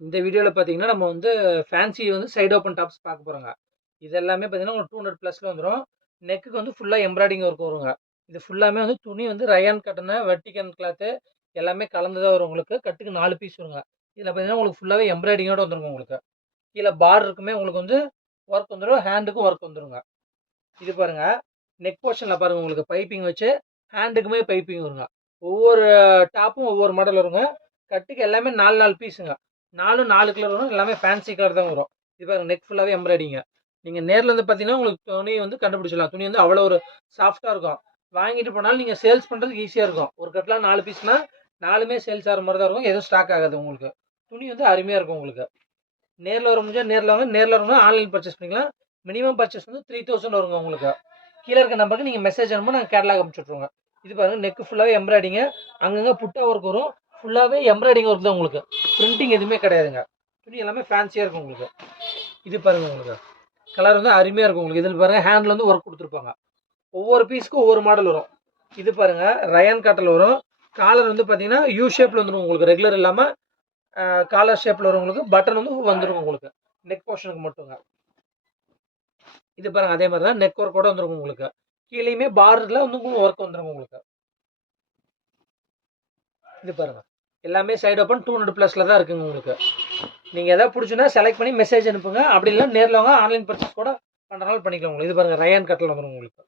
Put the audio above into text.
இந்த வீடியோல பார்த்தீங்கன்னா, நம்ம வந்து ஃபேன்சி வந்து சைடு ஓப்பன் டாப்ஸ் பார்க்க போறோங்க. இது எல்லாமே பார்த்தீங்கன்னா, உங்களுக்கு 200 ப்ளஸ்ல வந்துரும். நெக்குக்கு வந்து ஃபுல்லா எம்ப்ராய்டிங் ஒர்க் வருங்க. இது ஃபுல்லாமே வந்து துணி வந்து ரயான் காட்டனு, வெர்டிகன் கிளாத்து எல்லாமே கலந்து தான் வரும் உங்களுக்கு. கட்டுக்கு 4 பீஸ் வருங்க. இதில பார்த்தீங்கன்னா, உங்களுக்கு ஃபுல்லாவே எம்ப்ராய்டிங்கோட வந்துருங்க உங்களுக்கு. கீழ பார்டருக்குமே உங்களுக்கு வந்து ஒர்க் வந்துரும். ஹேண்டுக்கும் ஒர்க் வந்துருங்க. இது பாருங்க. நெக் போர்ஷன்ல பாருங்க உங்களுக்கு பைப்பிங் வச்சு, ஹேண்டுக்குமே பைப்பிங் வருங்க. ஒவ்வொரு டாப்பும் ஒவ்வொரு மாடல் வருங்க. கட்டுக்கு எல்லாமே 4 4 பீஸுங்க. 4ம் 4 கலர் வரும். எல்லாமே ஃபேன்சி கலர் தான் வரும். இது பாருங்க நெக் ஃபுல்லாவே எம்ப்ராய்டிங்க. நீங்க நேர்ல வந்து பார்த்தீங்கன்னா, உங்களுக்கு துணி வந்து கண்டுபிடிச்சிடலாம். துணி வந்து அவ்வளோ ஒரு சாஃப்ட்டா இருக்கும். வாங்கிட்டு போனாலும் நீங்க சேல்ஸ் பண்றதுக்கு ஈஸியா இருக்கும். ஒரு கட்டுல 4 பீஸ்னா 4மே சேல்ஸ் ஆகுற மாரி தான் இருக்கும். எதுவும் ஸ்டாக் ஆகாது உங்களுக்கு. துணி வந்து அருமையா இருக்கும் உங்களுக்கு. நேர்ல வர முடிஞ்சா நேர்ல வாங்க. நேர்ல வரணும்னா ஆன்லைன் பர்ச்சேஸ் பண்ணிக்கலாம். மினிமம் பர்ச்சேஸ் வந்து 3000 வருங்க உங்களுக்கு. கீழ இருக்க நம்பருக்கு நீங்க மெசேஜ் அனுப்புனா நாங்க கேட்டலாக் அனுப்பிச்சு விட்ருவோங்க. இது பாருங்க நெக் ஃபுல்லாவே எம்ப்ராய்டிங்க. அங்கங்க புட்டா ஒர்க் வரும். ஃபுல்லாவே எம்ப்ராய்டிங் ஒர்க் தான் உங்களுக்கு. பிரிண்டிங் எதுவுமே கிடையாதுங்க. துணி எல்லாமே ஃபேன்சியா இருக்கும் உங்களுக்கு. இது பாருங்க உங்களுக்கு. கலர் வந்து அருமையா இருக்கும் உங்களுக்கு. இதில் பாருங்க ஹேண்ட்ல வந்து ஒர்க் கொடுத்துருப்பாங்க. ஒவ்வொரு பீஸ்க்கும் ஒவ்வொரு மாடல் வரும். இது பாருங்க ரயான் காட்டில் வரும். காலர் வந்து பார்த்தீங்கன்னா யூ ஷேப்ல வந்துடும் உங்களுக்கு. ரெகுலர் இல்லாமல் காலர் ஷேப்ல வரும் உங்களுக்கு. பட்டன் வந்து வந்துடும் உங்களுக்கு. நெக் போர்ஷனுக்கு மட்டுங்க. இது பாருங்க அதே மாதிரி தான் நெக் ஒர்க்கோட வந்துருக்கும் உங்களுக்கு. கீழேயுமே பார்டர்ல வந்து ஒர்க் வந்துருக்கும் உங்களுக்கு. இது பாருங்க எல்லாமே சைடு ஓப்பன் 200 ப்ளஸ்ல தான் இருக்குங்க உங்களுக்கு. நீங்க எதாவது பிடிச்சுன்னா செலக்ட் பண்ணி மெசேஜ் அனுப்புங்க. அப்படி இல்லை நேரில் வாங்க ஆன்லைன் பர்ச்சேஸ் கூட பண்ணுறனால பண்ணிக்கலாம் உங்களுக்கு. இது பாருங்க ரயான் கட்டில் வந்துடும் உங்களுக்கு.